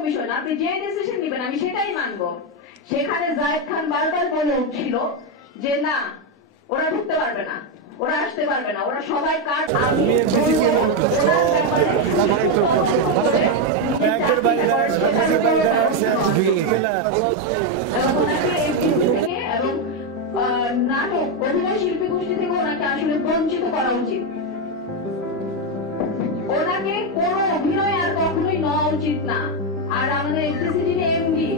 Commission, আপনি যে decision নেবেন আমি সেটাই মানবো। সেখানে জায়েদ খান বারবার বলে উঠছিল যে না, ওরা ঢুকতে পারবে না, ওরা আসতে পারবে না, ওরা সবাই কার্ড। আমি এবং নাটক অভিনয় শিল্পী গোষ্ঠী থেকে ওনাকে আসলে বঞ্চিত করা উচিত। ওনাকে কোন অভিনয় আর কখনোই নেওয়া উচিত না। আর আমাদের এসএসসি এমডি,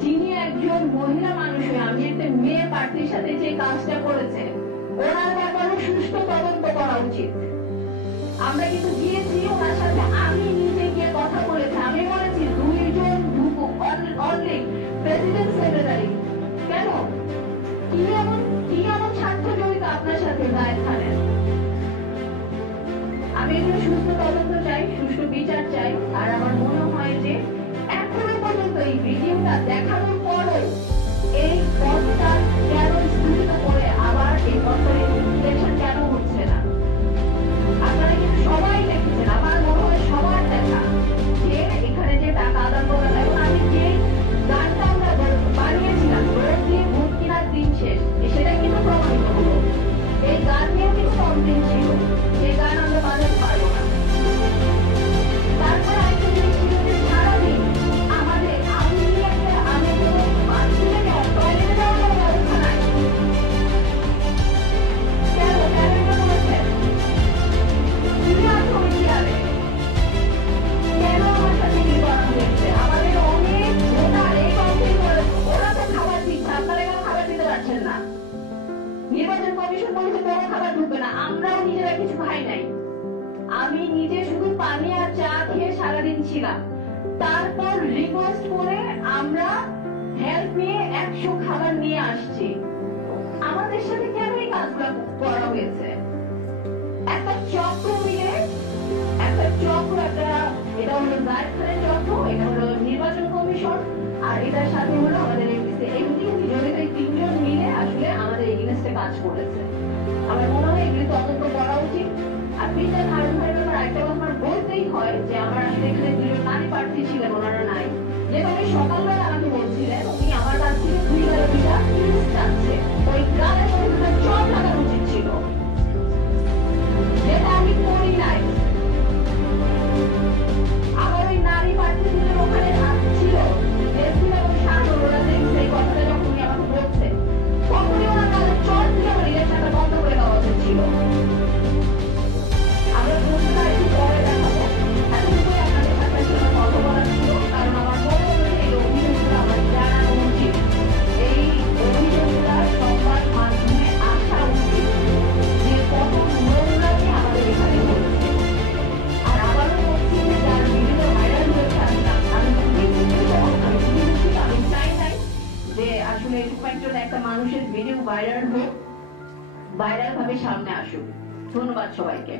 যিনি একজন মহিলা মানুষ, আমি একটা মেয়ে প্রার্থীর সাথে যে কাজটা করেছে, ওনার ব্যাপারে সুষ্ঠু তদন্ত করা উচিত। আমরা কিন্তু গিয়েছি ওনার সাথে, আমি নিজে গিয়ে কথা বলেছি, আমি বলেছি দুইজন ঢুকুক, অনলি প্রেসিডেন্ট সেক্রেটারি। কেন, কি এমন স্বার্থ জড়িত আপনার সাথে জায়েদ খানের? আমি এগুলো সুস্থ তদন্ত চাই, সুষ্ঠু বিচার চাই। আর আমার মনে হয় যে এখনো পর্যন্ত এই ভিডিওটা দেখানোর পরও এই পদটা কেন স্থগিত করে আবার এই পদের ইলেকশন কেন হচ্ছে না? আপনারা কিন্তু সবাই দেখেছেন, আমার মনে হয় সবার দেখা যে এখানে যে টাকা আদান প্রদান, এবং আমি যে গানটা আমরা বানিয়েছিলাম ভোট দিয়ে ভোট কেনার দিন শেষ, সেটা কিন্তু প্রমাণিত হলো। এই গান নিয়েও কিন্তু কমপ্লেন ছিল, যে গান আমরা বাজাতে পারবো না। তারপরে আরেকটা জিনিস ছিল যে সারাদিন আমাদের আমি বাচ্চাটাকে টয়লেটে যাওয়ার কোনো ব্যবস্থা নাই। কেন এটা বলেছেন? কেন আমার সাথে কি করা হয়েছে? আমাদের অনেক ভোটার এই কমপ্লেন করেছে, ওরা তো খাবার দিচ্ছে, আপনারা কেন খাবার দিতে পারছেন না? নির্বাচন কমিশন বলছে কোনো খাবার ঢুকবে না, আমরাও নিজেরা কিছু খাই নাই। আমি নিজে শুধু পানি আর চা খেয়ে সারাদিন ছিলাম। তারপর রিকোয়েস্ট করে আমরা হেল্প নিয়ে 100 খাবার নিয়ে আসছি। আমাদের সাথে কেন এই কাজগুলো করা হয়েছে? একটা চক্র মিলে, একটা চক্র, এটা হলো জায়েদ খানের চক্র, এটা হলো নির্বাচন কমিশন, আর এটার সাথে হলো আমাদের এমডি জড়িত, এই তিনজন মিলে আসলে আমাদের এগেইনস্টে কাজ করেছে। আমার মনে হয় এগুলি তদন্ত করা উচিত। আর বিচার হারুন ভাইয়ের ব্যাপারে একটা কথা আমার বলতেই হয় যে আমার আসলে এখানে দুজন নারী প্রার্থী ছিলেন, ওনারা নাই। যেটা উনি সকালবেলা আমাকে বলছিলেন উনি আমার কাছ থেকে 2 কিলোমিটার যাচ্ছে, ওই গ্রামের মধ্যে চট লাগানো উচিত ছিল, যেটা আমি করি নাই। আমার ওই নারী প্রার্থীদের ওখানে ছিল জেসমিন এবং শান্তর, ওরা দেখছে এই কথাটা যখন উনি আমাকে বলছে, তখনই ওনার কাছে চট দিয়ে আমার ইলেকশনটা বন্ধ করে দেওয়া উচিত ছিল। আমরা প্রশ্নটা একটু পরে দেখাবো, এতটুকুই আপনাদের সাথে আসলে কথা বলার ছিল। কারণ আমার মনে হচ্ছে এই অভিযোগগুলো আমার জানানো উচিত, এই অভিযোগগুলো সংবাদ মাধ্যমে আসা উচিত যে কত নোংরামি আমাদের এখানে হচ্ছে। আর আবারও বলছি যে যার ভিডিও ভাইরাল হয়েছে, আমি খুবই দুঃখিত, আমি চাই নাই যে আসলে এরকম একটা মানুষের ভিডিও ভাইরাল হোক, ভাইরাল ভাবে সামনে আসুক। ধন্যবাদ সবাইকে।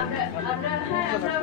আমরা